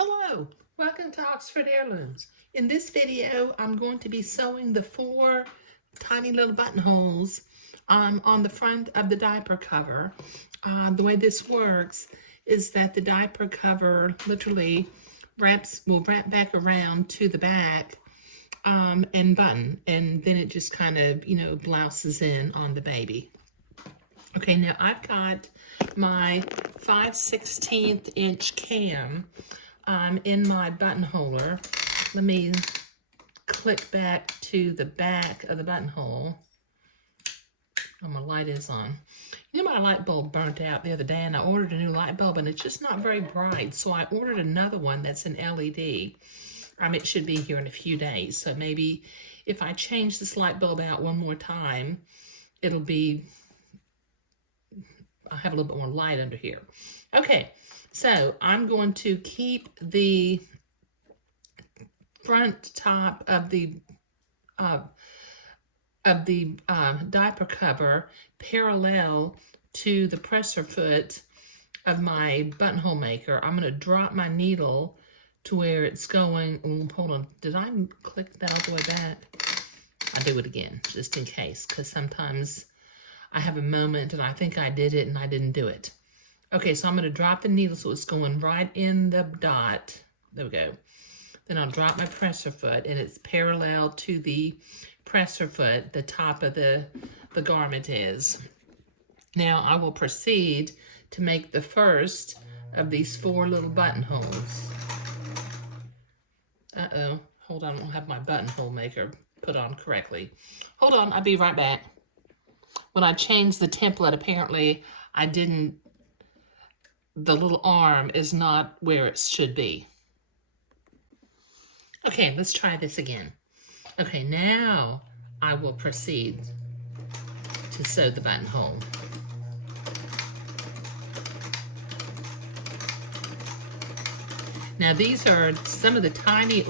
Hello, welcome to Oxford Heirlooms. In this video, I'm going to be sewing the 4 tiny little buttonholes on the front of the diaper cover. The way this works is that the diaper cover literally will wrap back around to the back and button, and then it just kind of, blouses in on the baby. Okay, now I've got my 5/16 inch cam in my buttonholer. Let me click back to the back of the buttonhole. Oh, my light is on. You know, my light bulb burnt out the other day, and I ordered a new light bulb, and it's just not very bright, so I ordered another one that's an LED. It should be here in a few days, so maybe if I change this light bulb out one more time, I'll have a little bit more light under here. Okay, so I'm going to keep the front top of the diaper cover parallel to the presser foot of my buttonhole maker. I'm going to drop my needle to where it's going. Hold on, did I click that all the way back? I'll do it again just in case, because sometimes I have a moment and I think I did it and I didn't do it. Okay, so I'm going to drop the needle so it's going right in the dot. There we go. Then I'll drop my presser foot, and it's parallel to the presser foot, the top of the garment is. Now I will proceed to make the first of these 4 little buttonholes. Uh-oh, hold on, I don't have my buttonhole maker put on correctly. Hold on, I'll be right back. When I changed the template, apparently the little arm is not where it should be. Okay, let's try this again. Okay, now I will proceed to sew the buttonhole. Now these are some of the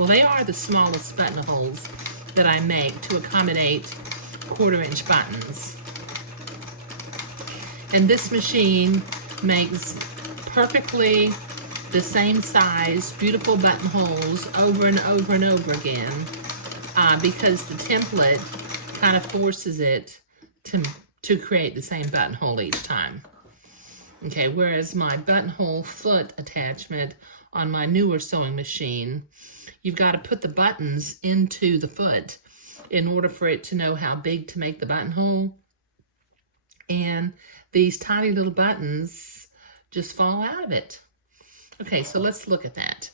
they are the smallest buttonholes that I make to accommodate 1/4-inch buttons. And this machine makes perfectly the same size, beautiful buttonholes over and over and over again, because the template kind of forces it to create the same buttonhole each time. Okay, whereas my buttonhole foot attachment on my newer sewing machine, you've got to put the buttons into the foot in order for it to know how big to make the buttonhole. And these tiny little buttons just fall out of it. Okay, so let's look at that.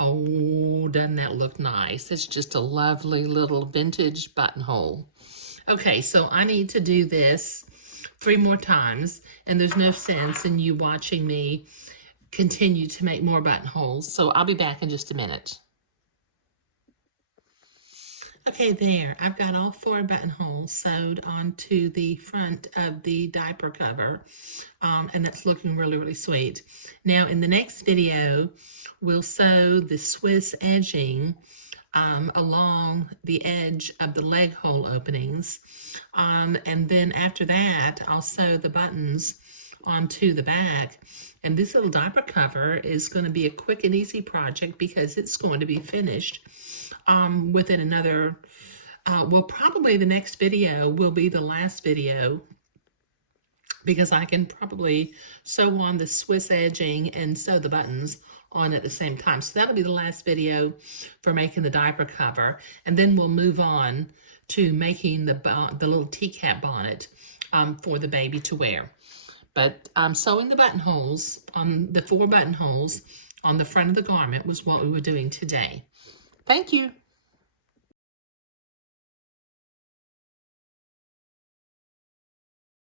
Oh, doesn't that look nice? It's just a lovely little vintage buttonhole. Okay, so I need to do this 3 more times, and there's no sense in you watching me continue to make more buttonholes, so I'll be back in just a minute. Okay, there, I've got all 4 buttonholes sewed onto the front of the diaper cover, and that's looking really, really sweet. Now, in the next video, we'll sew the Swiss edging along the edge of the leg hole openings, and then after that, I'll sew the buttons onto the back. And this little diaper cover is going to be a quick and easy project because it's going to be finished within another, probably the next video will be the last video, because I can probably sew on the Swiss edging and sew the buttons on at the same time. So that'll be the last video for making the diaper cover, and then we'll move on to making the little teacup bonnet for the baby to wear. But sewing the buttonholes on the 4 buttonholes on the front of the garment was what we were doing today. Thank you.